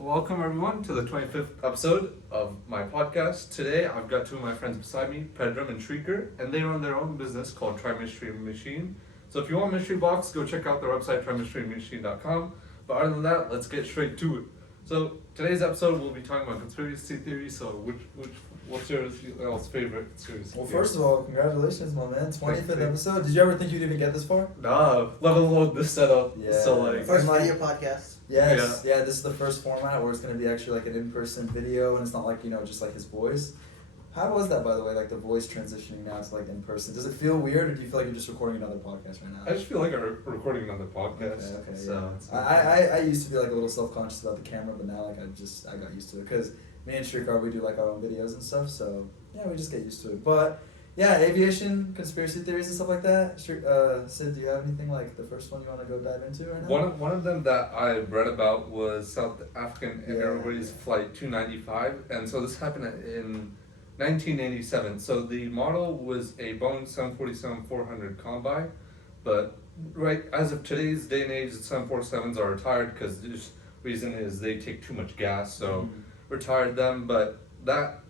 Welcome everyone to the 25th episode of my podcast. Today I've got two of my friends beside me, Pedram and Shrieker, and they run their own business called Try Mystery Machine. So if you want Mystery Box, go check out their website, trymysterymachine.com. But other than that, let's get straight to it. So today's episode we'll be talking about conspiracy theories. So what's your all's favorite conspiracy Well, theory? first of all, congratulations, my man. 25th Thank you. episode. Did you ever think you'd even get this far? Nah, let alone this setup. Yeah. So like First And, like, video podcast. Yes. Yeah, this is the first format where it's going to be actually like an in-person video and it's not like, just like his voice. How was that, by the way, like the voice transitioning now to like in-person? Does it feel weird or do you feel like you're just recording another podcast right now? I just feel like I'm recording another podcast. Okay, so yeah. it's I used to be like a little self-conscious about the camera, but now like I got used to it because me and Shrikar, we do like our own videos and stuff, so yeah, we just get used to it. But yeah, aviation, conspiracy theories and stuff like that. Sid, do you have anything like the first one you want to go dive into right now? One of them that I read about was South African Yeah, Airways yeah. Flight 295, and so this happened in 1987. So the model was a Boeing 747-400 Combi, but right as of today's day and age, the 747s are retired because the reason is they take too much gas, so retired them. But that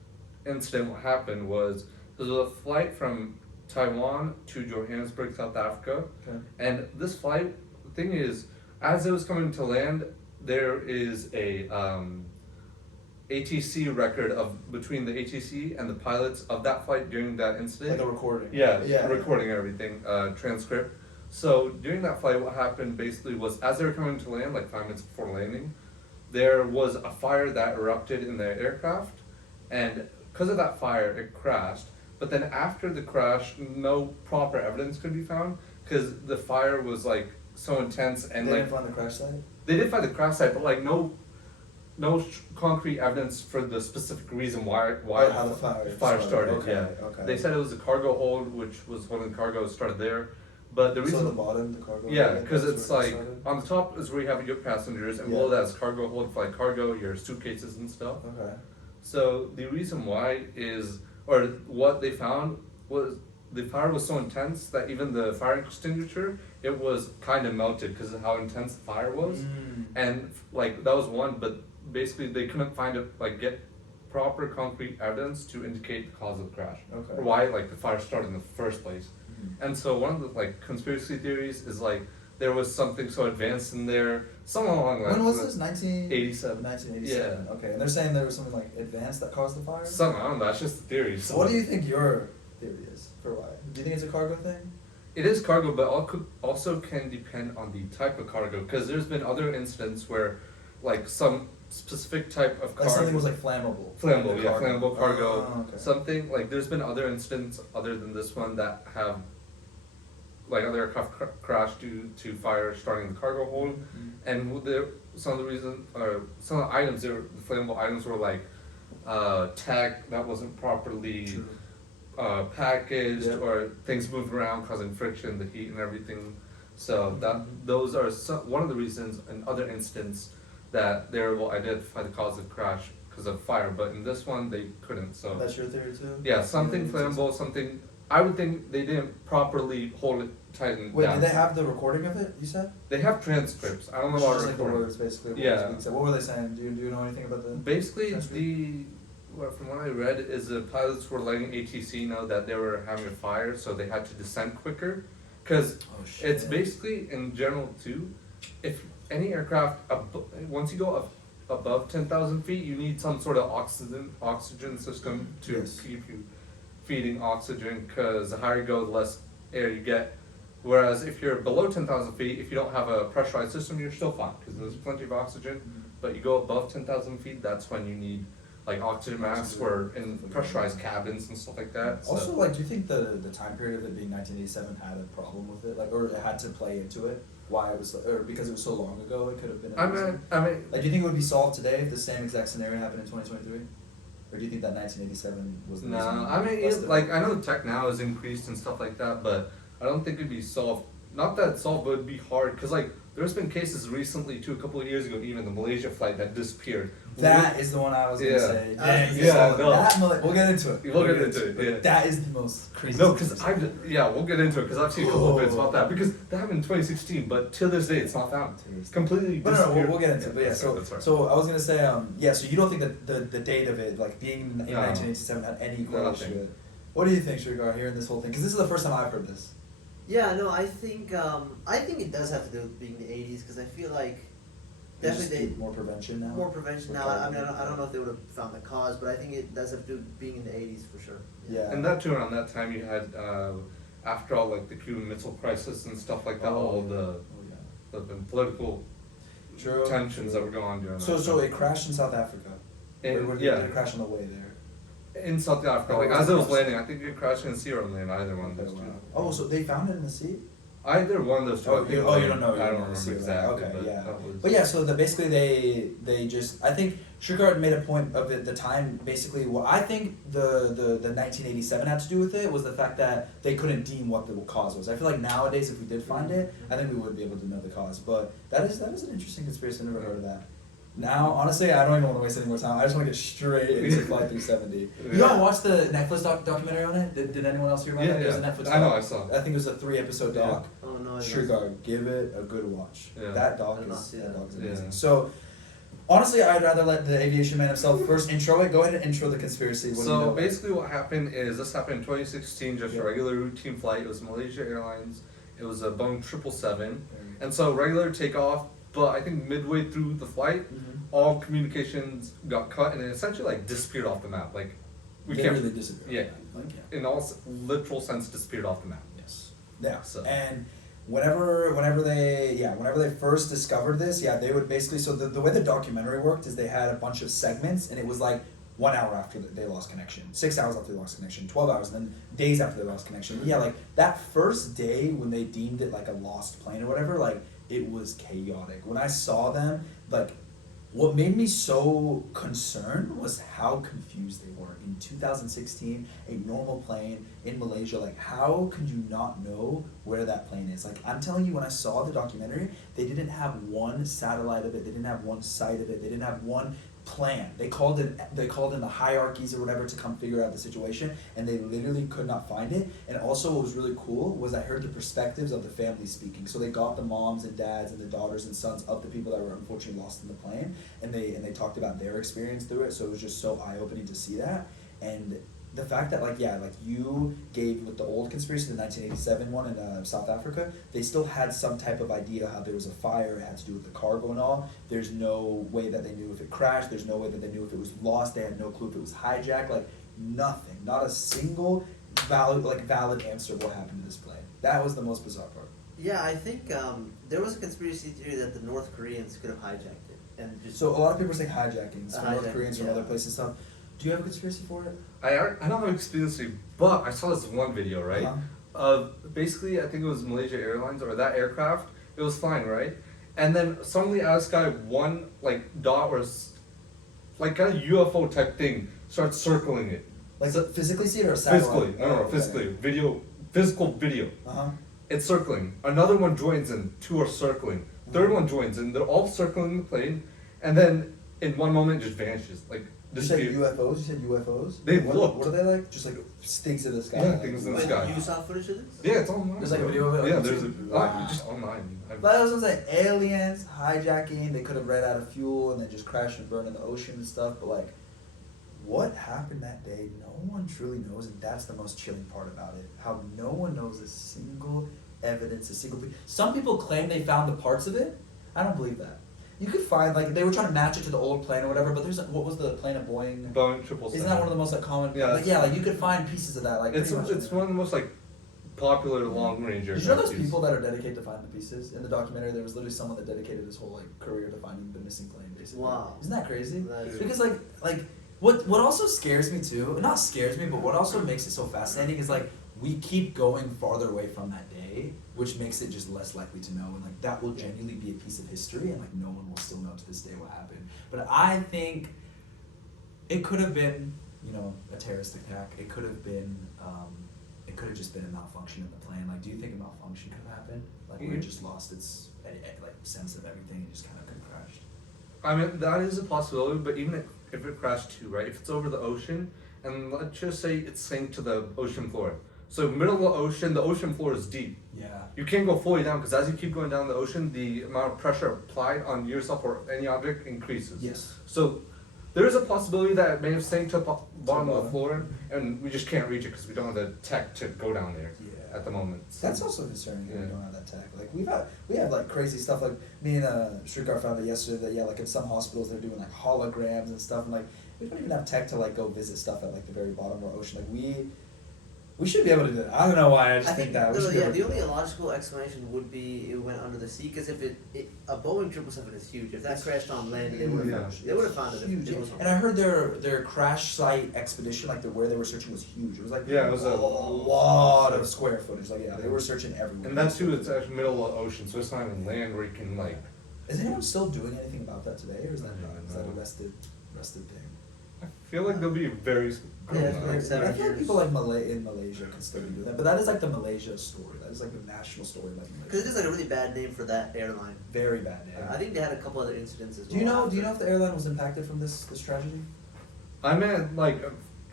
incident, what happened was there was a flight from Taiwan to Johannesburg, South Africa. Okay. And this flight, the thing is, as it was coming to land, there is a ATC record of between the ATC and the pilots of that flight during that incident. Like a recording. Yeah, recording everything, transcript. So during that flight, what happened basically was as they were coming to land, like 5 minutes before landing, there was a fire that erupted in the aircraft, and because of that fire, it crashed. But then after the crash, no proper evidence could be found because the fire was like so intense and They like didn't find the crash site? they did find the crash site, but like no concrete evidence for the specific reason why Oh, how the fire started. Okay, Yeah, okay. they said it was a cargo hold, which was when the cargo started there. But the So reason, the bottom, the cargo. yeah, area, because that's it's where it like started? on the top is where you have your passengers, and Yeah. below that is cargo hold for like cargo, your suitcases and stuff. Okay. So the reason why is, or what they found was the fire was so intense that even the fire extinguisher, it was kind of melted because of how intense the fire was. And like that was one, but basically they couldn't find it, like get proper concrete evidence to indicate the cause of the crash. Okay. Or why like the fire started in the first place. Mhm. And so one of the like conspiracy theories is like there was something so advanced in there, something along that. When was this? 87. 1987. Yeah. Okay, and they're saying there was something like advanced that caused the fire? Something, I don't know, that's just a theory. So what do you think your theory is for why? Do you think it's a cargo thing? It is cargo, but also can depend on the type of cargo. Because there's been other incidents where, like some specific type of cargo, Like something was like flammable. flammable, Like yeah, cargo. flammable cargo. Oh, okay. Something like there's been other incidents other than this one that have, like other aircraft crashed due to fire starting the cargo hold, Mhm. and there some of the reason some of the items there, the flammable items were like tag that wasn't properly. True. Packaged Yep. or things moved around causing friction, the heat and everything. So that Mhm. those are one of the reasons in other instances that they will identify the cause of crash because of fire, but in this one they couldn't. So That's your theory too? yeah, something Yeah, flammable, something. I would think they didn't properly hold it tightened Wait, down. did they have the recording of it, you said? They have transcripts. I don't know Just about like the recording. words basically. What Yeah. was being said. What were they saying? Do you know anything about the Basically, transcript? from what I read, is the pilots were letting ATC know that they were having a fire, so they had to descend quicker. Because Oh shit. it's basically, in general too, if any aircraft, once you go up above 10,000 feet, you need some sort of oxygen system to Yes. keep you feeding oxygen, because the higher you go, the less air you get. Whereas if you're below 10,000 feet, if you don't have a pressurized system, you're still fine, because there's plenty of oxygen. Mhm. But you go above 10,000 feet, that's when you need like oxygen masks or in pressurized cabins and stuff like that. So- Also, like, do you think the time period of it being 1987 had a problem with it, like, or it had to play into it? Why it was, or because it was so long ago, it could have been. I mean, like, do you think it would be solved today if the same exact scenario happened in 2023, or do you think that 1987 was the no, reason? I mean, Busted? like I know tech now has increased and stuff like that, but I don't think it'd be solved. Not that it's solved, but it'd be hard because like there's been cases recently too, a couple of years ago, even the Malaysia flight that disappeared. That is the one I was gonna Yeah. say. Yeah, no. We'll get into it. We'll get into it, but yeah. That is the most crazy. No, because we'll get into it because I've seen a couple of bits about that because that happened in 2016, but till this day it's not found. It's completely But no, disappeared. we'll get into it. But yeah, that's so right, that's right. so I was gonna say, so you don't think that the date of it, like being in No. 1987, had any correlation Nothing. to it? What do you think, Shrikar, hearing this whole thing? Because this is the first time I've heard this. Yeah, no, I think it does have to do with being the '80s because I feel like They just definitely do more prevention now. more prevention now. Okay. I mean, I don't know if they would have found the cause, but I think it does have to do with being in the '80s for sure. Yeah. And that too, around that time you had, after all, like the Cuban Missile Crisis and stuff like that, all the political True. tensions that were going on during So that so time. it crashed in South Africa. Or did it crash on the way there? In South Africa, Oh, like it was as it was across. landing, I think it crashed in Sierra Leone, either one of those two. Oh, so they found it in the sea? Either one of those two. Oh, I think you don't know. I You don't know, remember see, right. exactly. Okay, but yeah. that was, But yeah, so basically they just, I think Shrikar made a point of it, the time, basically what I think the 1987 had to do with it was the fact that they couldn't deem what the cause was. I feel like nowadays if we did find it, I think we would be able to know the cause. But that is an interesting conspiracy. I never heard of that. Now, honestly, I don't even want to waste any more time. I just want to get straight into Flight 370. You all watched the Netflix documentary on it? Did anyone else hear about Yeah, that? There's a yeah. Netflix I know, doc. I saw. I think it was a 3-episode doc. Oh no, I don't. Shrikar, give it a good watch. Yeah. That I doc did not is see that that. doc is amazing. Yeah. So, honestly, I'd rather let the aviation man himself first intro it. Go ahead and intro the conspiracy. What do you know So about it? basically, what happened is this happened in 2016, just Yeah. a regular routine flight. It was Malaysia Airlines. It was a Boeing 777, and so regular takeoff. But I think midway through the flight, Mhm. all communications got cut, and it essentially like disappeared off the map. Like we They can't really disappeared. Yeah, Like, yeah. in all literal sense, disappeared off the map. Yes. Yeah. So- And whenever they first discovered this, they would basically, so the way the documentary worked is they had a bunch of segments, and it was like 1 hour after they lost connection, 6 hours after they lost connection, 12 hours, and then days after they lost connection. Yeah, like that first day when they deemed it like a lost plane or whatever, like it was chaotic. When I saw them, like what made me so concerned was how confused they were. In 2016, a normal plane in Malaysia, like how could you not know where that plane is? Like I'm telling you, when I saw the documentary, they didn't have one satellite of it, they didn't have one site of it, they didn't have one plan. They called in the hierarchies or whatever to come figure out the situation, and they literally could not find it. And also what was really cool was I heard the perspectives of the family speaking. So they got the moms and dads and the daughters and sons of the people that were unfortunately lost in the plane, and they talked about their experience through it. So it was just so eye-opening to see that. And the fact that like you gave with the old conspiracy, the 1987 one in South Africa, they still had some type of idea how there was a fire, it had to do with the cargo and all. There's no way that they knew if it crashed, there's no way that they knew if it was lost, they had no clue if it was hijacked, like nothing, not a single valid answer of what happened to this plane. That was the most bizarre part. Yeah, I think there was a conspiracy theory that the North Koreans could have hijacked it and just. So a lot of people are saying hijackings from North Hijacking, Koreans from yeah. other places and stuff. Do you have a conspiracy for it? I don't have experience, but I saw this one video, right? Uh-huh. Basically, I think it was Malaysia Airlines or that aircraft. It was flying, right? And then suddenly, out of the sky, one like dot or like kind of UFO type thing starts circling it. Like physically see it or satellite? Physically, no, physically, physical video. Uh-huh. It's circling. Another one joins in. Two are circling. Third one joins in. They're all circling the plane, and then in one moment, it just vanishes. Like You said disappear. UFOs? You said UFOs? They what, looked. What are they like? Just like things in the sky? Yeah, things in the Wait, sky. you saw footage of this? Yeah, it's online. There's like a bro. video of it on Yeah, YouTube? there's Wow. just online. But I was gonna say aliens, hijacking, they could have ran out of fuel and then just crashed and burned in the ocean and stuff, but like what happened that day, no one truly knows, and that's the most chilling part about it. How no one knows a single evidence, a single thing. Some people claim they found the parts of it. I don't believe that. You could find like they were trying to match it to the old plane or whatever, but there's like, what was the plane of Boeing? Boeing 777. Isn't that one of the most like common? Yeah, Like like you could find pieces of that like. It's pretty much it's one of the most like popular long range Did you know aircraft there's used. people that are dedicated to find the pieces? In the documentary, there was literally someone that dedicated his whole like career to finding the missing plane, basically. Wow. Isn't that crazy? That is- Because like what also scares me too, not scares me, but what also makes it so fascinating is like we keep going farther away from that day, which makes it just less likely to know, and like that will genuinely be a piece of history, and like no one will still know to this day what happened. But I think it could have been, a terrorist attack. It could have been it could have just been a malfunction in the plane. Like, do you think a malfunction could have happened? Like, where it just lost its like sense of everything and just kind of could have crashed. I mean, that is a possibility, but even if it crashed too, right? If it's over the ocean, and let's just say it sank to the ocean floor. So middle of the ocean floor is deep. Yeah. You can't go fully down because as you keep going down the ocean, the amount of pressure applied on yourself or any object increases. Yes. So there is a possibility that it may have sank to the bottom of bottom. the floor, and we just can't reach it because we don't have the tech to go down there Yeah. at the moment. So- That's also concerning that we Yeah. don't have that tech. Like we have like crazy stuff. Like me and Shrikar found out yesterday that like in some hospitals they're doing like holograms and stuff. And like we don't even have tech to like go visit stuff at like the very bottom of our ocean. Like we should be able to do that. I don't know why. I just think that. We should be able to the do only that. logical explanation would be it went under the sea because if a Boeing 777 is huge. If that crashed on land, they would have found it. Huge. It was And I heard their crash site expedition, like where they were searching, was huge. It was like Yeah, it was a a- lot of square footage. Like they were searching everywhere. And that too, it's actually middle of the ocean, so it's not even land where you can like. Is anyone still doing anything about that today, or is that I don't is that a know. rested thing? I feel like there'll be very. Yeah, I like feel like 7 years. people like in Malaysia can still be doing that, but that is like the Malaysia story. That is like the national story, like Because it Malaysia. is like a really bad name for that airline. Very bad. Yeah. I think they had a couple other incidents as well. Do you know after. if the airline was impacted from this tragedy? I meant like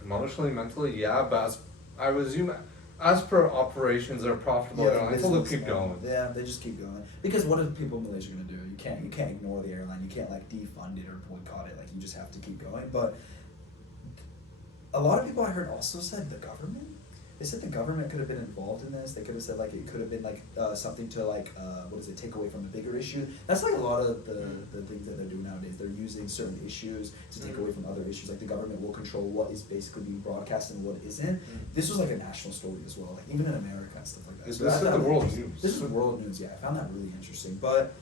emotionally, mentally, yeah, but I would assume as per operations are profitable airlines, so they'll business, keep going. Yeah, they just keep going. Because what are the people in Malaysia gonna do? You can't ignore the airline. You can't like defund it or boycott it. Like you just have to keep going. But a lot of people I heard also said the government. They said the government could have been involved in this. They could have said like it could have been like something to like take away from a bigger issue. That's like a lot of the things that they're doing nowadays. They're using certain issues to take away from other issues. Like the government will control what is basically being broadcast and what isn't. This was like a national story as well, like even in America and stuff like that. This So I is found the that world interesting. news. This is world news. Yeah, I found that really interesting. But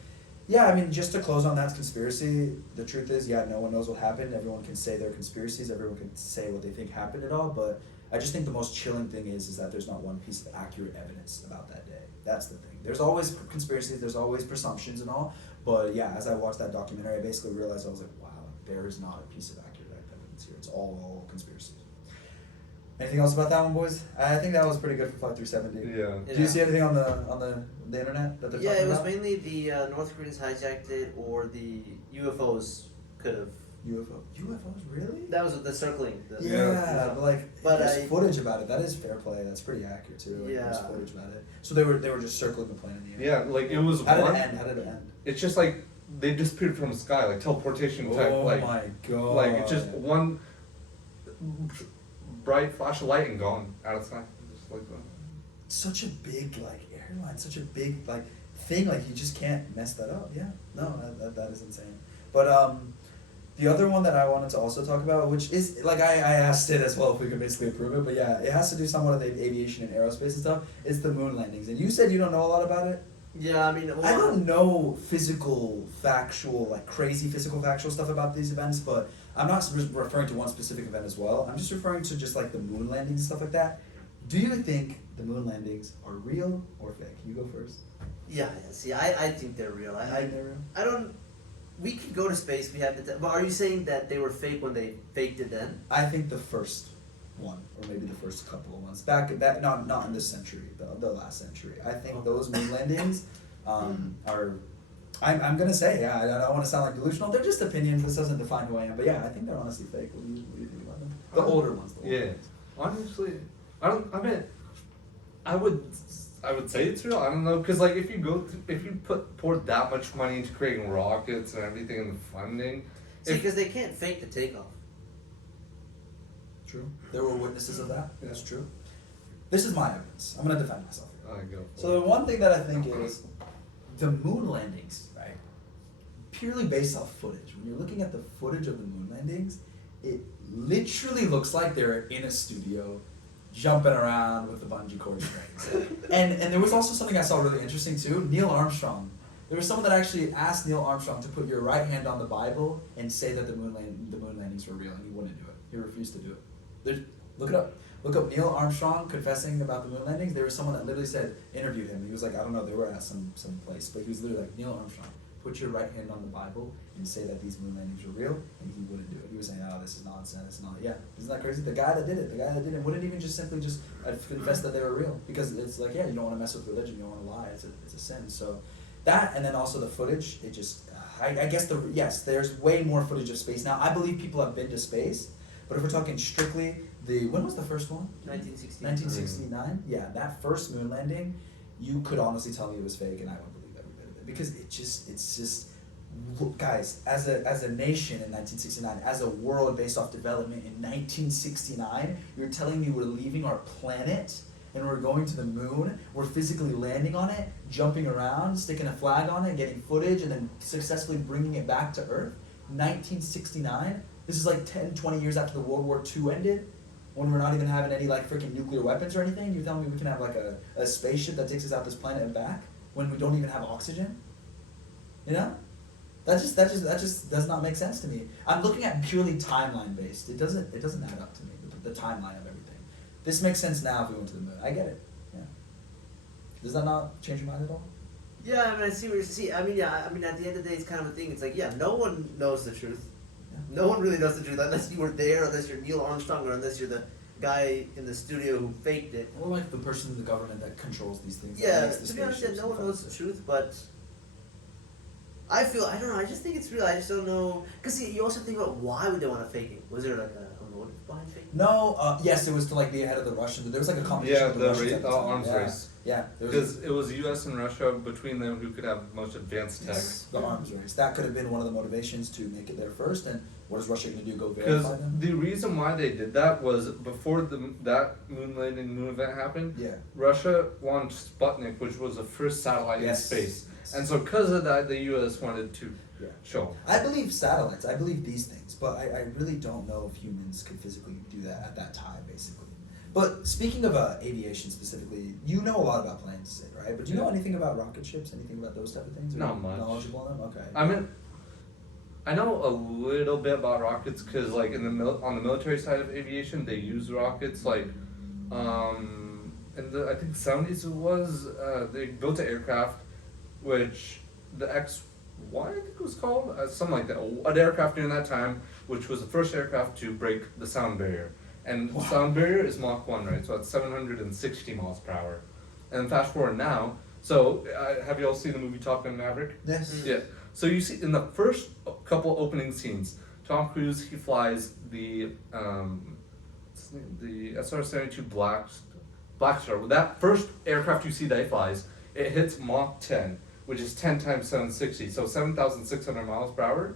yeah, I mean, just to close on that conspiracy, the truth is, yeah, no one knows what happened. Everyone can say their conspiracies. Everyone can say what they think happened at all. But I just think the most chilling thing is that there's not one piece of accurate evidence about that day. That's the thing. There's always conspiracies. There's always presumptions and all. But yeah, as I watched that documentary, I basically realized I was like, wow, there is not a piece of accurate evidence here. It's all conspiracies. Anything else about that one, boys? I think that was pretty good for Flight 370. Yeah. Did you see anything on the internet that they're Yeah, talking it was about? mainly the North Koreans hijacked it or the UFOs could have. UFOs, really? That was the circling. Yeah, but like, But there's I- footage about it. That is fair play. That's pretty accurate too. Like, there's Yeah. footage about it. So they were just circling the plane in the air. Yeah, like it was How did one. it end? How did it end? It's just like they disappeared from the sky, like teleportation type. Oh like, my god! like it's just one bright flash of light and gone out of the sky. Just like that. such a big like airline, such a big like thing. Like you just can't mess that up. Yeah, no, that is insane. But the other one that I wanted to also talk about, which is like I asked it as well if we could basically approve it, but yeah, it has to do somewhat with aviation and aerospace and stuff. Is the moon landings, and you said you don't know a lot about it. Yeah, I mean, I don't know physical, factual, like crazy physical, factual stuff about these events, but I'm not referring to one specific event as well. I'm just referring to just like the moon landings and stuff like that. Do you think the moon landings are real or fake? You go first. Yeah, yeah. See, I think they're real. They're real. I don't. We could go to space. We have the. But are you saying that they were fake when they faked it then? I think the first one, or maybe the first couple of ones back not in this century, the last century. I think those moon landings are. I'm gonna say, yeah, I don't want to sound like delusional. They're just opinions. This doesn't define who I am. But yeah, I think they're honestly fake. What do you think about them? The older ones. The older Yeah. ones. Honestly, I would say it's real. I don't know, cause like if you pour that much money into creating rockets and everything and the funding, See, if- because they can't fake the takeoff. True. There were witnesses of that. Yeah. That's true. This is my evidence. I'm gonna defend myself. I go. For So the one thing that I think is the moon landings, right? Purely based off footage. When you're looking at the footage of the moon landings, it literally looks like they're in a studio jumping around with the bungee cord strings. and there was also something I saw really interesting too. Neil Armstrong. There was someone that actually asked Neil Armstrong to put your right hand on the Bible and say that the moon landings were real, and he wouldn't do it. He refused to do it. Look it up. Look up Neil Armstrong confessing about the moon landings. There was someone that literally said, interviewed him. He was like, I don't know, they were at some place, but he was literally like, Neil Armstrong, put your right hand on the Bible and say that these moon landings were real, and he wouldn't do it. He was saying, oh, this is nonsense. Yeah, isn't that crazy? The guy that did it wouldn't even just simply just confess that they were real, because it's like, yeah, you don't want to mess with religion, you don't want to lie. It's a sin. So that, and then also the footage, it just, I guess yes, there's way more footage of space now. I believe people have been to space, but if we're talking strictly when was the first one? 1969. 1969. Yeah, that first moon landing, you could honestly tell me it was fake, and I would believe every bit of it, because it's just, guys, as a nation in 1969, as a world based off development in 1969, you're telling me we're leaving our planet and we're going to the moon, we're physically landing on it, jumping around, sticking a flag on it, getting footage, and then successfully bringing it back to Earth? 1969? This is like 10, 20 years after the World War II ended, when we're not even having any like freaking nuclear weapons or anything. You're telling me we can have like a spaceship that takes us out this planet and back when we don't even have oxygen? You know? That just does not make sense to me. I'm looking at purely timeline based. It doesn't add up to me, the timeline of everything. This makes sense now if we went to the moon. I get it. Yeah. Does that not change your mind at all? Yeah, I mean, I see what you're saying. I mean, yeah, I mean, at the end of the day, it's kind of a thing. It's like, yeah, no one knows the truth. Yeah. No one really knows the truth unless you were there, unless you're Neil Armstrong, or unless you're the guy in the studio who faked it. Or like the person in the government that controls these things. Yeah, to be honest, yeah, no one knows the truth, but I don't know, I just think it's real. I just don't know. Because you also think about why would they want to fake it? Was there like a motive behind faking it? No, yes, it was to like be ahead of the Russians. There was like a competition Yeah, with the the Russians at the time. arms Yeah. race. Yeah, there was Because it was U.S. and Russia between them who could have most advanced tech. yes, the arms race. That could have been one of the motivations to make it there first. And what is Russia going to do? Go Because verify them? the reason why they did that was before that moon landing moon event happened, Yeah. Russia launched Sputnik, which was the first satellite Yes. in space. Yes. And so because of that, the U.S. wanted to Yeah. show. I believe satellites. I believe these things, but I really don't know if humans could physically do that at that time, basically. But speaking of aviation specifically, you know a lot about planes, Sid, right? But do you know Yeah. anything about rocket ships? Anything about those type of things? Are Not you much. knowledgeable on them? Okay. I mean, I know a little bit about rockets because, like, on the military side of aviation, they use rockets. Like, in the I think 70s it was, they built an aircraft, which the X-1 I think it was called, something like that. An aircraft during that time, which was the first aircraft to break the sound barrier. And Wow. the sound barrier is Mach 1, right? So it's 760 miles per hour. And fast forward now. So have you all seen the movie Top Gun Maverick? Yes. Yeah. So you see in the first couple opening scenes, Tom Cruise he flies the SR-72 Blackstar. That first aircraft you see that he flies, it hits Mach 10, which is 10 times 760, so 7,600 miles per hour.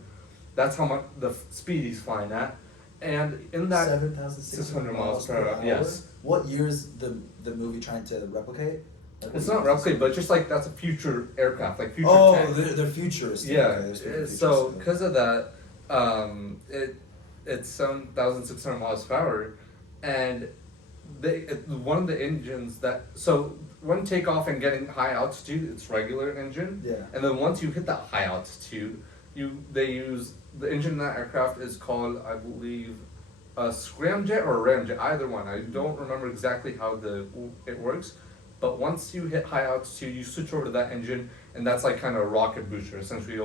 That's how much the speed he's flying at. And in that 7,600 miles per hour. yes. What year is the movie trying to replicate? Like, It's what not year is it? replicate, but just like that's a future aircraft, like future Oh, tech. they're futuristic. Yeah. Okay, they're super So futuristic. because of that, it's 7,600 miles per hour, and one of the engines that when takeoff and getting high altitude, it's regular engine. Yeah. And then once you hit that high altitude, they use the engine in that aircraft is called, I believe, a scramjet or a ramjet, either one. I don't remember exactly how it works, but once you hit high altitude, you switch over to that engine, and that's like kind of a rocket booster, essentially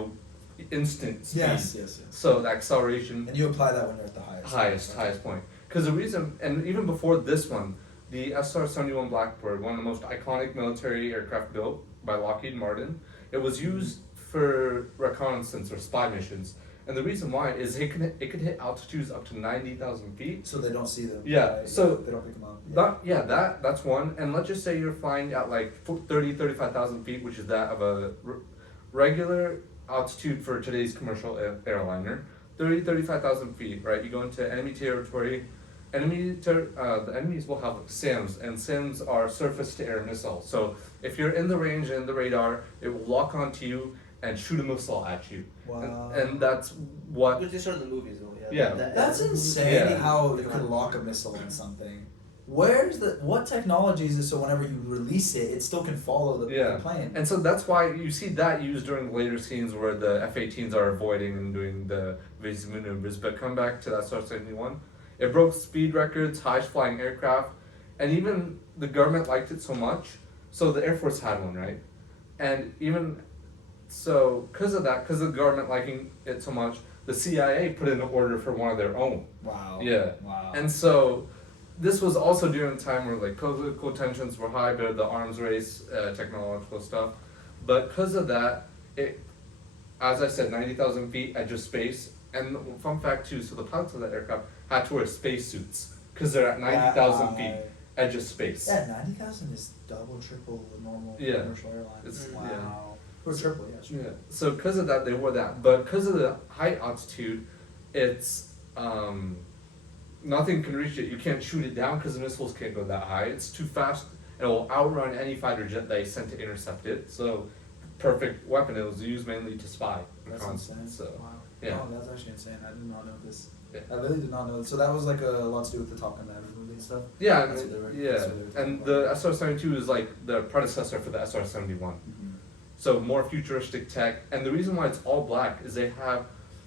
instant speed. Yes. So the acceleration And you apply that when you're at the highest. highest point. Because the reason, and even before this one, the SR-71 Blackbird, one of the most iconic military aircraft built by Lockheed Martin, it was used for reconnaissance or spy missions. And the reason why is it could hit altitudes up to 90,000 feet. So they don't see them. Yeah, right? so they don't pick them up. That's one. And let's just say you're flying at like 35,000 feet, which is that of a regular altitude for today's commercial airliner. 35,000 feet, right? You go into enemy territory. The enemies will have SAMs, and SAMs are surface-to-air missiles. So if you're in the range and the radar, it will lock onto you and shoot a missile at you. Wow. And that's what. Which is sort of the movies, though. Yeah. That's insane Yeah. how you could lock a missile on something. What technology is it so whenever you release it, it still can follow the plane? And so that's why you see that used during later scenes where the F-18s are avoiding and doing the evasive maneuvers. But come back to that SR-71, it broke speed records, highest flying aircraft, and even the government liked it so much. So the Air Force had one, right? And even so because of that, because of the government liking it so much, the CIA put in an order for one of their own. Wow. Yeah. Wow. And so this was also during a time where like political tensions were high, but the arms race, technological stuff. But because of that, it, as I said, 90,000 feet edge of space. And fun fact too, so the pilots of that aircraft had to wear spacesuits because they're at 90,000 feet edge of space. Yeah, 90,000 is double, triple the normal Yeah. commercial airlines. It's- Wow. yeah. Or triple, yeah. Sure. Yeah. So because of that, they wore that. But because of the high altitude, it's nothing can reach it. You can't shoot it down because the missiles can't go that high. It's too fast. And it will outrun any fighter jet they sent to intercept it. So perfect weapon. It was used mainly to spy. That's Constant, insane. So Wow. yeah. Oh, that's actually insane. I did not know this. Yeah. I really did not know. So that was like a lot to do with the Top Gun Maverick movie and stuff. Yeah, That's what they were- yeah, that's what they were talking and about. the SR-72 is like the predecessor for the SR-71. Mhm. So more futuristic tech, and the reason why it's all black is they have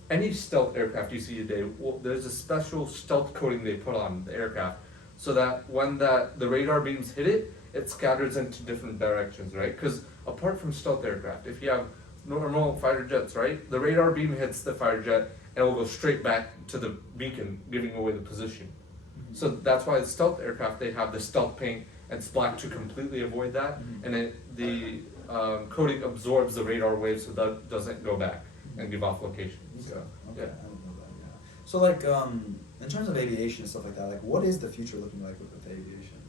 any stealth aircraft you see today. Well, there's a special stealth coating they put on the aircraft, so that when the radar beams hit it, it scatters into different directions, right? Because apart from stealth aircraft, if you have normal fighter jets, right, the radar beam hits the fighter jet and it will go straight back to the beacon, giving away the position. So that's why the stealth aircraft, they have the stealth paint and it's black to completely avoid that, and the coating absorbs the radar waves so that doesn't go back and give off location. So Okay, yeah. I didn't know that. Yeah. So like, in terms of aviation and stuff like that, like, what is the future looking like with aviation?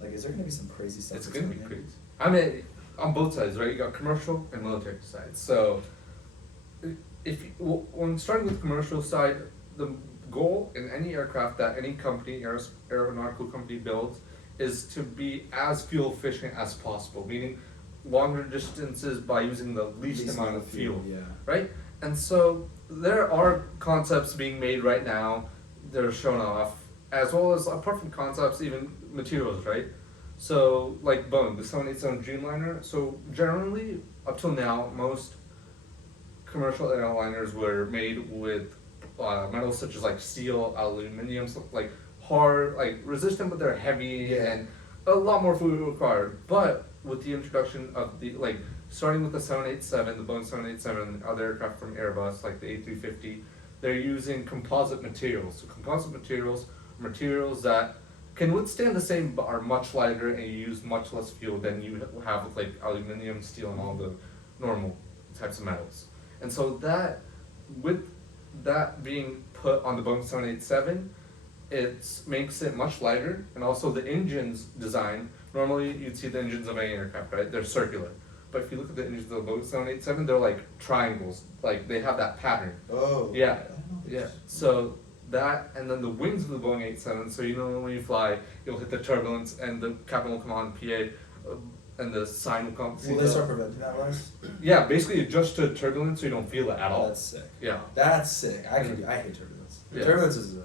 Like, is there gonna be some crazy stuff? It's that's gonna be coming in? crazy. I mean, on both sides, right? You got commercial and military sides. So, if you, when starting with the commercial side, the goal in any aircraft that any company, aeronautical company builds, is to be as fuel efficient as possible. Meaning, longer distances by using the least amount of fuel. Yeah. Right? And so there are concepts being made right now that are shown off, as well as apart from concepts, even materials, right? So like Boeing, the 787 Dreamliner. So generally, up till now, most commercial airliners were made with metals such as like steel, aluminum, stuff like hard, like resistant, but they're heavy Yeah. and a lot more food required. But with the introduction of the like starting with the 787, the Boeing 787, and other aircraft from Airbus like the A350, they're using composite materials. So composite materials are materials that can withstand the same but are much lighter and you use much less fuel than you have with like aluminum, steel, and all the normal types of metals. And so that, with that being put on the Boeing 787, it makes it much lighter, and also the engine's design. Normally, you'd see the engines of any aircraft, right? They're circular. But if you look at the engines of the Boeing 787, they're like triangles. Like they have that pattern. Oh. Yeah. I don't know Yeah. this. So that, and then the wings of the Boeing 87. So you know when you fly, you'll hit the turbulence, and the captain will come on PA, and the sign will come. Will they start preventing that, Lars? Yeah, basically adjust to turbulence so you don't feel it at all. That's sick. Yeah. That's sick. I hate turbulence. Yeah. Turbulence is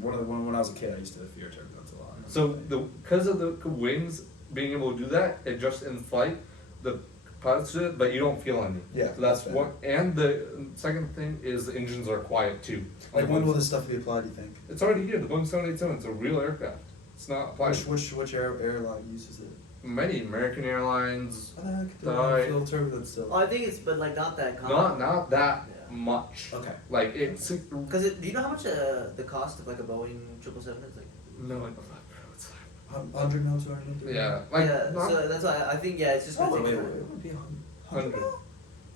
when I was a kid, I used to fear turbulence a lot. So because of the wings being able to do that, it just in flight, the pilots do it, but you don't feel any. Yeah, So that's fair. one. And the second thing is the engines are quiet too. Like, when will this stuff be applied, do you think? It's already here. The Boeing 787. It's a real aircraft. It's not applied. Which airline uses it? Many American Airlines. I think they Alright. feel turbulence still. Oh, I think it's but like not that common. Not that Yeah. much. Okay. Like it's Because do you know how much the cost of like a Boeing 777 is? Like no. It's 100 mil, 200 mil? 300 yeah. Like yeah, not, so that's why I think yeah, it's just gonna Oh, take wait, time. it would be 100 100. mil?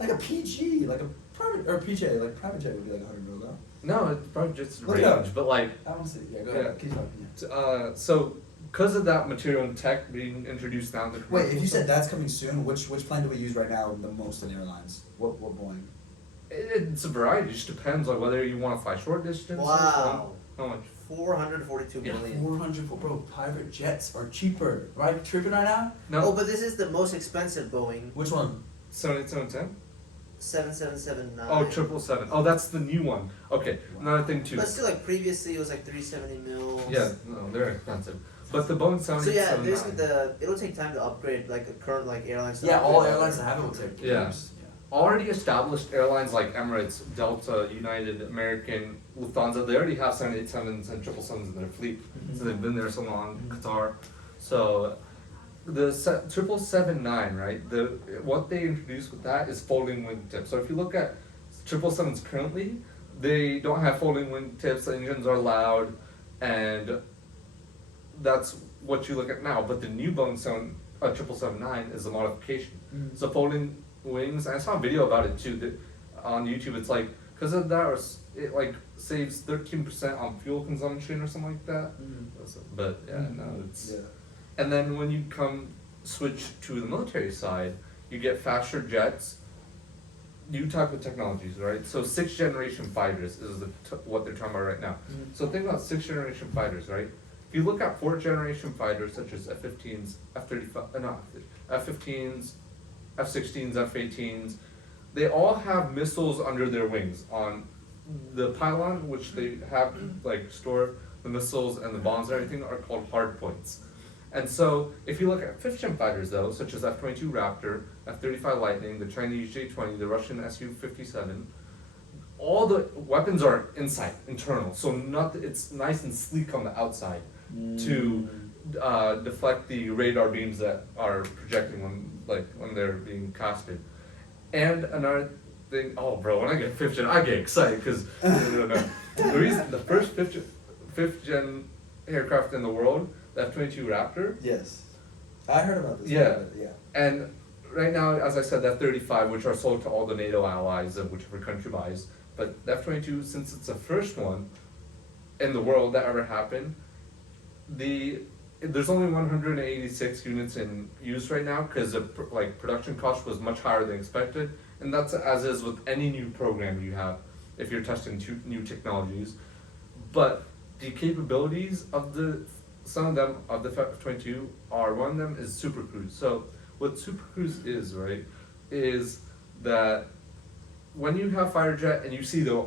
Like a PG, like a private, or PJ, like private jet would be like 100 mil though. no. It's probably just Look it up. range, but like. I want to see, yeah, go Yeah. ahead, keep talking, So, because of that material and tech being introduced now in the Wait, commercial if you stuff, said that's coming soon, which plane do we use right now the most in airlines? What Boeing? it's a variety. It just depends on whether you want to fly short distance. Wow. How much? 442 Yeah. million. 400, bro, private jets are cheaper, right? Tripping right now? No. Oh, but this is the most expensive Boeing Which one? 78710? 7779. Oh, 777. Oh, that's the new one. Okay, another thing too. But still, like previously, it was like 370 mil. Yeah, no, they're expensive. But the Boeing So yeah, 787. basically it'll take time to upgrade like the current like airlines. to Yeah, all upgrade. airlines that have it will take Yeah. years. already established airlines like Emirates, Delta, United, American, Lufthansa, they already have 787s and 777s in their fleet. So they've been there so long, Qatar. So the 777-9, right? What they introduced with that is folding wingtips. So if you look at 777s currently, they don't have folding wingtips. The engines are loud, and that's what you look at now. But the new Boeing 777-9 is a modification. Mhm. So folding wings. And I saw a video about it too. That on YouTube, it's like because of that, it like saves 13% on fuel consumption or something like that. Mhm. But yeah, no, it's. Yeah. And then when you switch to the military side, you get faster jets, new type of technologies, right? So 6th generation fighters is what they're talking about right now. Mhm. So think about 6th generation fighters, right? If you look at 4th generation fighters such as F-15s, F-15s, F-16s, F-18s, they all have missiles under their wings. On the pylon, which they have like store the missiles and the bombs and everything, are called hard points. And so, if you look at 5th gen fighters though, such as F-22 Raptor, F-35 Lightning, the Chinese J-20, the Russian Su-57, all the weapons are internal. So it's nice and sleek on the outside to deflect the radar beams that are projecting when they're being casted. And another thing, oh bro, when I get 5th gen, I get excited because the reason the first 5th gen aircraft in the world, the F-22 Raptor. Yes, I heard about this. Yeah. Yeah. And right now, as I said, the F-35, which are sold to all the NATO allies of whichever country buys, but the F-22, since it's the first one in the world that ever happened, there's only 186 units in use right now because the production cost was much higher than expected, and that's as is with any new program you have if you're testing new technologies. But the capabilities of some of them of the F-22 one of them is Super Cruise. So what Super Cruise is, right, is that when you have fighter jet and you see the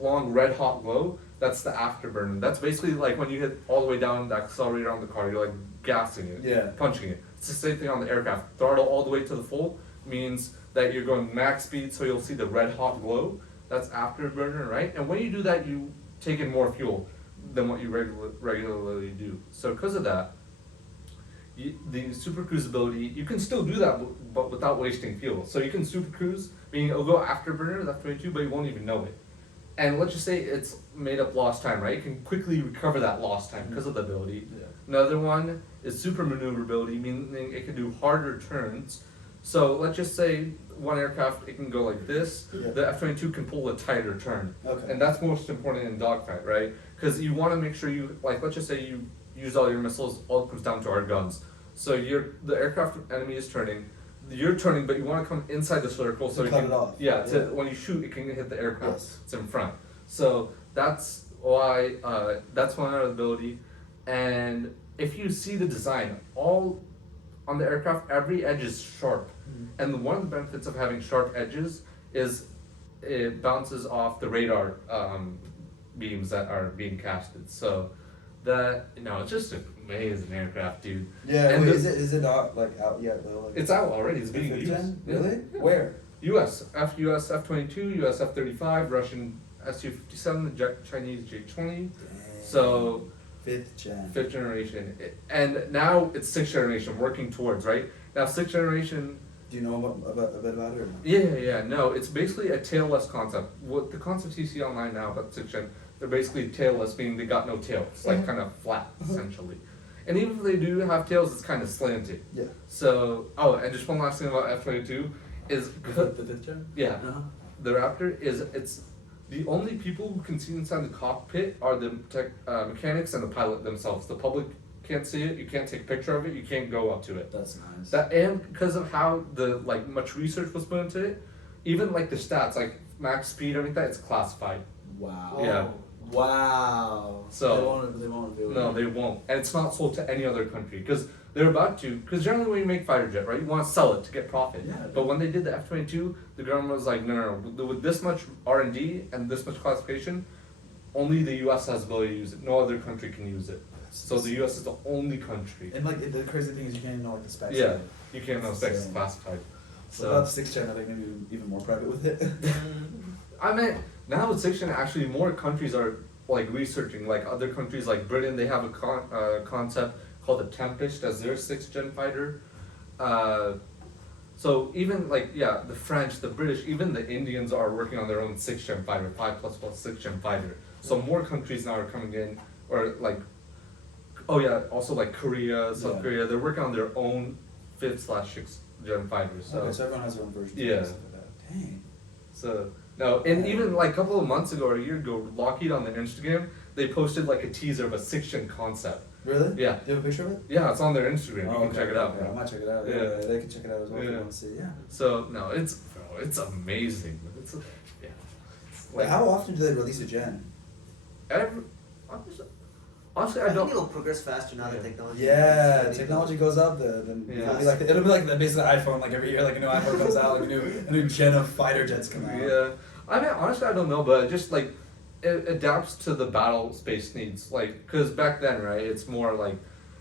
long red hot glow, that's the afterburner. That's basically like when you hit all the way down the accelerator on the car, you're like gassing it, Yeah. punching it. It's the same thing on the aircraft. Throttle all the way to the full means that you're going max speed, so you'll see the red hot glow. That's afterburner, right? And when you do that, you take in more fuel than what you regularly do. So because of that, the Super Cruise ability, you can still do that, but without wasting fuel. So you can Super Cruise, meaning it'll go afterburner, that's 22, but you won't even know it. And let's just say it's made up lost time, right? You can quickly recover that lost time because of the ability. Yeah. Another one is super maneuverability, meaning it can do harder turns. So let's just say one aircraft, it can go like this. Yeah. The F-22 can pull a tighter turn. Okay. And that's most important in dogfight, right? Because you want to make sure let's just say you use all your missiles, all comes down to our guns. So the aircraft enemy is turning, you're turning, but you want to come inside the circle so you Cut can, it off. yeah, Yeah. when you shoot, it can hit the aircraft. Yes. It's in front. So that's why, that's one other ability. And if you see the design, all on the aircraft, every edge is sharp. Mhm. And one of the benefits of having sharp edges is it bounces off the radar beams that are being casted. So it's just an amazing aircraft, dude. Yeah. And Wait, the- is it not like out yet though? Like, It's out already. It's being 5th used. gen? Yeah. Really? Yeah. Where? U.S. F-22, U.S. F-35, Russian Su-57, the Chinese J-20. Dang. So 5th gen. 5th generation, and now it's 6th generation. Working towards right now 6th generation. Do you know a bit about it or not? Yeah. No, it's basically a tailless concept. What the concepts you see online now about 6th gen, they're basically tailless, meaning they got no tail. It's like kind of flat essentially. And even if they do have tails, it's kind of slanted. Yeah. So and just one last thing about F-22 is The 5th gen? yeah. Uh-huh. The Raptor it's the only people who can see inside the cockpit are the mechanics and the pilot themselves. The public can't see it. You can't take a picture of it. You can't go up to it. That's nice. That and because of how much research was put into it, even like the stats like max speed, everything like that, it's classified. Wow. Yeah. Wow. So- they won't do it. No, they won't, and it's not sold to any other country because they're about to. Because generally, when you make fighter jet, right, you want to sell it to get profit. Yeah. But when they did the F-22, the government was like, no. With this much R&D and this much classification, only the U.S. has the ability to use it. No other country can use it. So the U.S. is the only country. And like the crazy thing is you can't even know like the specs. Yeah, of it. you can't know specs is classified. So about So 6th gen, I think maybe even more private with it. I mean, now with 6th gen, actually more countries are like researching. Like other countries, like Britain, they have a concept called the Tempest as their 6th gen fighter. So even like the French, the British, even the Indians are working on their own 6th gen fighter, 5++ 6th gen fighter. So more countries now are coming in, or like, also like Korea, South Yeah. Korea, they're working on their own 5th/6th gen fighters. So Okay, so everyone has their own version. Yeah. Stuff like that. Dang. so no, and even like a couple of months ago or a year ago, Lockheed on their Instagram, they posted like a teaser of a 6th gen concept. Really? Yeah. Do you have a picture of it? Yeah, it's on their Instagram. You can check it out. Okay. I Bro. might check it out. Yeah. Yeah, they can check it out as well if Yeah. they want to see. Yeah. So no, it's amazing. It's Like, how often do they release a gen? every honestly, I I think don't. it'll progress faster now that Yeah. technology. Yeah, is- technology goes up. Then Yeah. it'll be like the basically iPhone. Like every year, like a new iPhone comes out, like a new gen of fighter jets come out. Yeah, I mean honestly, I don't know, but just like it adapts to the battle space needs. Like, cause back then, right, it's more like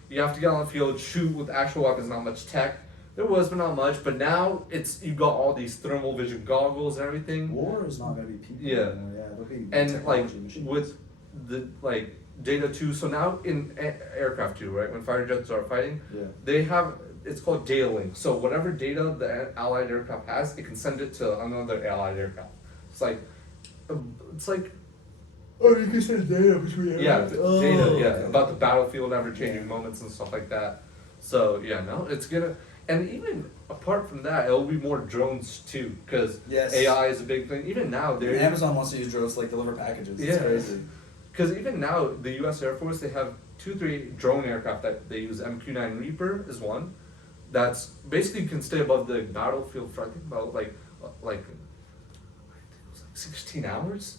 you have to get on the field, shoot with actual weapons, not much tech. There was, but not much. But now you got all these thermal vision goggles and everything. War is not gonna be people. Yeah. It'll be And like technology machines. with the like data 2, so now in aircraft 2, right, when fighter jets are fighting, Yeah. they have, it's called data link. So whatever data the allied aircraft has, it can send it to another allied aircraft. It's like Oh, you can send data between. data, okay. about the battlefield, ever changing moments and stuff like that. So no, it's gonna, and even apart from that, it'll be more drones too, because Yes. AI is a big thing. Even now, they're Amazon wants to use drones to like deliver packages. It's Yeah. crazy. Because even now, the U.S. Air Force, they have 2-3 drone aircraft that they use. MQ-9 Reaper is one. That's basically can stay above the battlefield for I think about like 16 hours,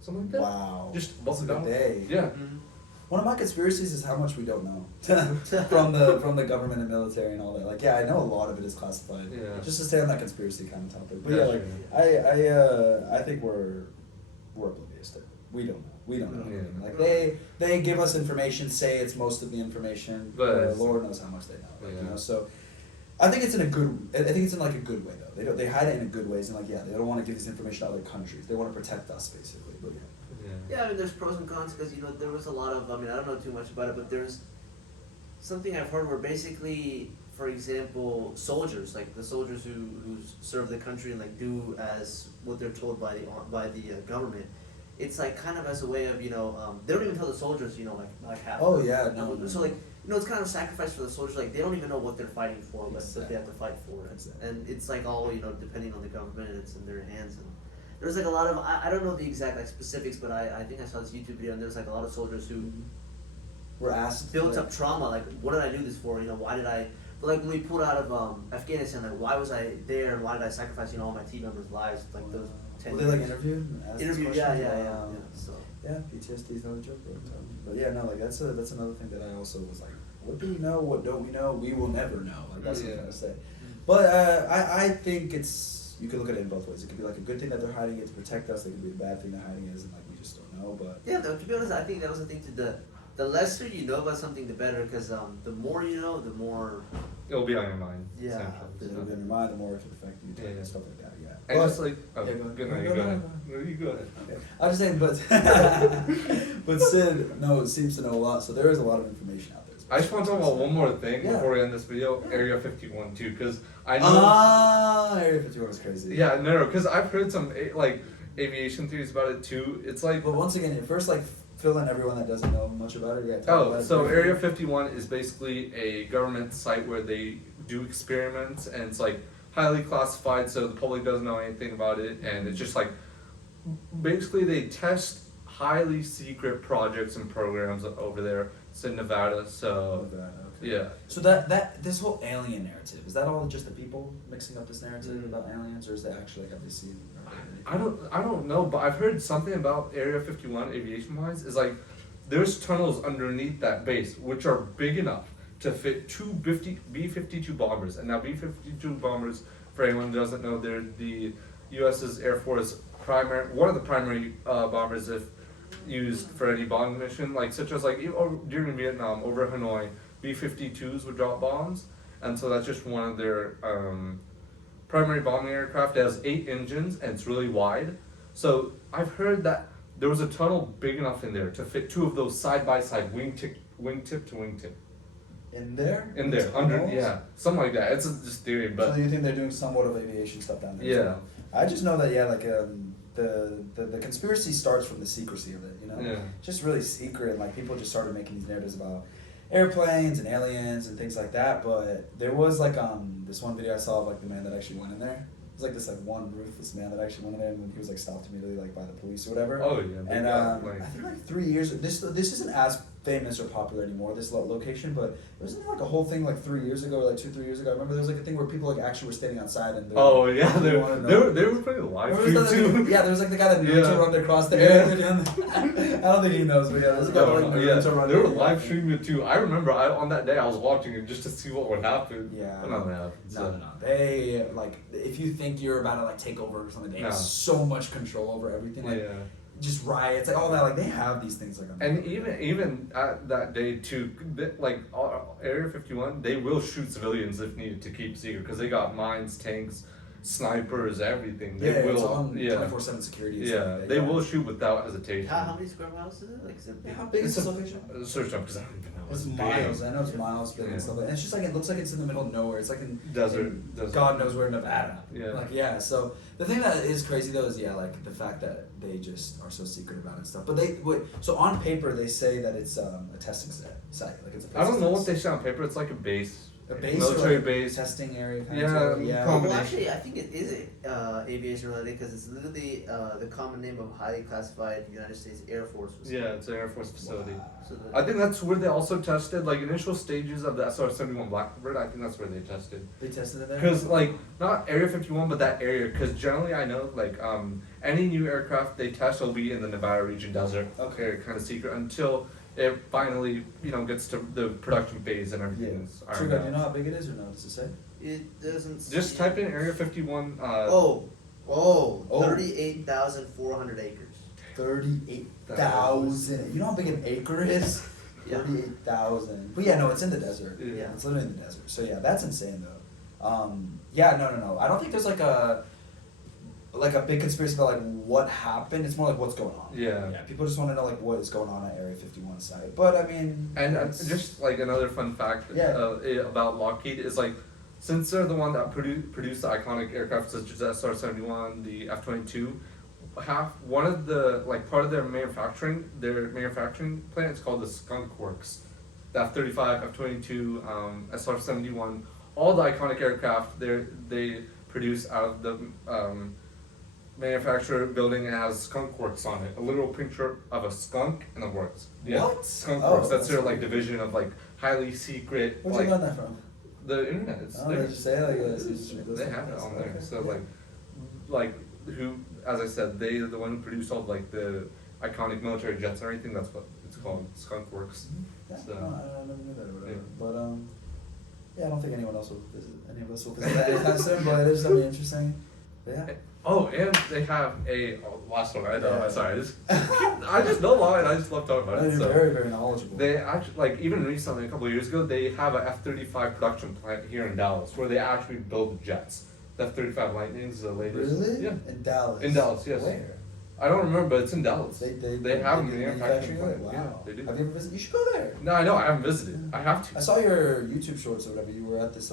something like that. Wow. Just That's above a the good battle. day. Yeah. Mhm. One of my conspiracies is how much we don't know from the government and military and all that. Like, yeah, I know a lot of it is classified. Yeah. Just to stay on that conspiracy kind of topic. But Yeah, yeah, like I think we're oblivious to it. We don't know. We don't know. Yeah. anything. Like they give us information, say it's most of the information, But but it's- Lord knows how much they know. Like, Yeah. you know, so I think it's in a good. I think it's in like a good way though. They hide it in a good ways and like they don't want to give this information to other countries. They want to protect us basically. But yeah. Yeah, I mean, there's pros and cons because there was a lot of. I mean, I don't know too much about it, but there's something I've heard where basically, for example, soldiers, like the soldiers who serve the country and like do as what they're told by the government. It's like kind of as a way of they don't even tell the soldiers like half. Oh yeah. No. So like it's kind of a sacrifice for the soldiers. Like they don't even know what they're fighting for, what they have to fight for, Exactly. and it's like all depending on the government, it's in their hands. And there's like a lot of I don't know the exact like specifics, but I think I saw this YouTube video and there's like a lot of soldiers who We're asked. built like, up trauma. Like, what did I do this for? Why did I? But like when we pulled out of Afghanistan, like why was I there and why did I sacrifice all my team members' lives like those 10 Were they like interviewed? And asked these interview? Yeah, questions? yeah. Wow. So Yeah, PTSD is not a joke, bro. I'm telling you. But yeah, no, like that's another thing that I also was like, what do we know? What don't we know? We will never know. Like that's what I'm trying to say. But I think you could look at it in both ways. It could be like a good thing that they're hiding it to protect us. It could be a bad thing they're hiding it is, and like we just don't know. But yeah, though, to be honest, I think that was the thing the lesser you know about something, the better. Because the more you know, the more It'll be on your mind. Yeah. essentially. it'll be in your mind, the more it could affect you, Yeah. and stuff like that. Yeah. And But- just like, Yeah, go ahead. good No, night, go you go ahead. ahead. No, you go ahead. Okay. I'm just saying, but Sid seems to know a lot, so there is a lot of information out there. I just want to talk about one more thing Yeah. before we end this video. Area 51 too, because I know. Area 51 is crazy. Yeah, no, because I've heard some like aviation theories about it too. It's like, But once again, first like fill in everyone that doesn't know much about it. Yeah. talk about oh, it so briefly. Area 51 is basically a government site where they do experiments, and it's like highly classified, so the public doesn't know anything about it, and it's just like basically they test highly secret projects and programs over there. It's in Nevada, so Okay. yeah. So that this whole alien narrative, is that all just the people mixing up this narrative about aliens, or is that actually like have they seen? I don't know, but I've heard something about Area 51 aviation wise is like there's tunnels underneath that base which are big enough to fit two B-52 bombers. And now B-52 bombers, for anyone who doesn't know, they're the U.S.'s Air Force one of the primary bombers if used for any bomb mission, like such as like during Vietnam over Hanoi, B-52s would drop bombs, and so that's just one of their primary bombing aircraft. It has 8 engines and it's really wide. So I've heard that there was a tunnel big enough in there to fit 2 of those side by side wingtip to wingtip. in there? in there, under, tunnels? yeah, something like that. It's just theory, but So you think they're doing somewhat of aviation stuff down there? as Yeah. well? I just know that like the conspiracy starts from the secrecy of it. You know, yeah, just really secret. And, like people just started making these narratives about airplanes and aliens and things like that. But there was like this one video I saw of like the man that actually went in there. It was like this like one ruthless man that actually went in there and he was like stopped immediately like by the police or whatever. oh yeah, they And got, like, I think like 3 years. This isn't as famous or popular anymore. This location, but wasn't there like a whole thing like 3 years ago, or like 2-3 years ago? I remember there was like a thing where people like actually were standing outside and. oh yeah, they they wanted to they know. were they were pretty live Remember stream that, too. yeah, there was like the guy that Yeah. Naruto rubbed across the Yeah. area. I don't think he knows, but yeah, there's a guy No, like no, yeah, Naruto running. they were live streaming it too. I remember on that day I was watching it just to see what would happen. Yeah. But nothing happened. So. No. They like if you think you're about to like take over or something, they have No. so much control over everything. Like Yeah. just riots, like all that. Like they have these things like. And even at that day too, like Area 51, they will shoot civilians if needed to keep secret because they got mines, tanks, snipers, everything. They yeah, will. it's on yeah, 24/7 security. and stuff yeah, like that, they yeah. will shoot without hesitation. How many square miles is it? Like, is it big? How big is It's this a- location? Search up because I don't even know. It's big. miles. I know it's miles big Yeah. and stuff like that. And it's just like it looks like it's in the middle of nowhere. It's like in Desert. God knows where in Nevada. Yeah. Like yeah. So the thing that is crazy though is like the fact that they just are so secret about it and stuff. But they wait. So on paper they say that it's a testing site. Like it's a place I don't to know test. what they say on paper. It's like a base. A base military or like base. testing area. Kind Yeah, of yeah. com- Well, combination. actually, I think it is aviation related because it's literally the common name of highly classified United States Air Force facility. Yeah, it's an Air Force facility. Wow. So the, I think that's where they also tested, like, initial stages of the SR-71 Blackbird. I think that's where they tested. They tested it there. Because, like, not Area 51, but that area. Because generally, I know, like, any new aircraft they test will be in the Nevada region desert. Okay. Kind of secret until it finally, gets to the production phase and Yeah. everything's True, ironed do out. you know how big it is or no? Does it say? it doesn't. Just say- type in Area 51. Oh, Oh. 38,400 acres. 38,000. You know how big an acre is? Yeah. 38,000. But yeah, no, it's in the desert. Yeah. It's literally in the desert. So yeah, that's insane though. Yeah, no. I don't think there's like a big conspiracy about like what happened. It's more like what's going on. Yeah. Yeah. People just want to know like what is going on at Area 51 site. But I mean. And it's- just like another fun fact Yeah. about Lockheed is like, since they're the one that produced the iconic aircraft such as SR-71, the F-22, one of the part of their manufacturing plant is called the Skunk Works. The F-35, F-22, SR-71, all the iconic aircraft they produce out of the manufacturer building. It has Skunk Works on it, a literal picture of a skunk and the works. Yeah. What? Skunk Oh, Works. That's their that's division of highly secret. Where'd you learn that from? The internet. It's Oh, there. they just say it like this. It's just- They have it on there. Okay. So who, as I said, they are the one who produced all the iconic military jets and everything. That's what it's called, Skunk Works. Yeah, So- no, I never knew that or whatever. Yeah. But yeah, I don't think anyone else will visit. Any of us will visit that anytime soon. But it is something interesting. But yeah. Oh, and they have last one. I know. Yeah. Sorry, I just know why, and I just love talking about No, it. you're So. very, very knowledgeable. They actually, even recently, a couple of years ago, they have a F-35 production plant here in Dallas where they actually build jets. The F-35 Lightning is the latest. Really? Yeah. In Dallas. In Dallas, yes. Where? I don't remember, but it's in Dallas. They have them do in the manufacturing manufacturing of it? plant. Wow. Yeah, they do. Have you ever visited? You should go there. No, I know. I haven't visited. I have I to. saw your YouTube shorts or whatever. You were at this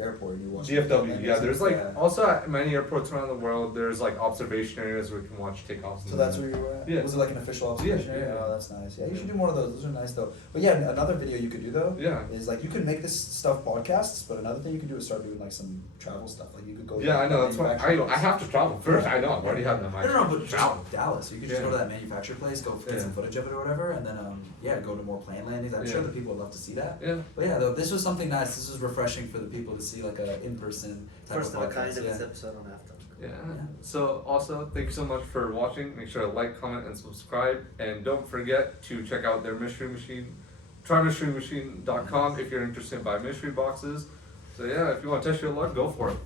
airport. And you watched. DFW. Yeah, there's Yeah. also at many airports around the world. There's observation areas where you can watch takeoffs. So and that's where you were at? Yeah. Was it like an official observation Yeah, area? yeah. Oh, that's nice. Yeah, you should Yeah. do more of those. Those are nice though. But yeah, another video you could do though Yeah. is you could make this stuff podcasts, but another thing you could do is start doing some travel stuff. Like you could go. Yeah, to I know. That's why manufacturing I have to travel first. I know. I've already had that. but travel Dallas. So you could just Yeah. go to that manufacturer place, go get Yeah. some footage of it or whatever, and then go to more plane landings. I'm sure Yeah. the people would love to see that. Yeah. But yeah, though, this was something nice. This was refreshing for the people to see a in-person type First of a podcast. kind of yeah. this episode on After. Yeah. Yeah. So also, thank you so much for watching. Make sure to like, comment, and subscribe. And don't forget to check out their mystery machine. Try mysterymachine.com if you're interested in buying mystery boxes. So yeah, if you want to test your luck, go for it.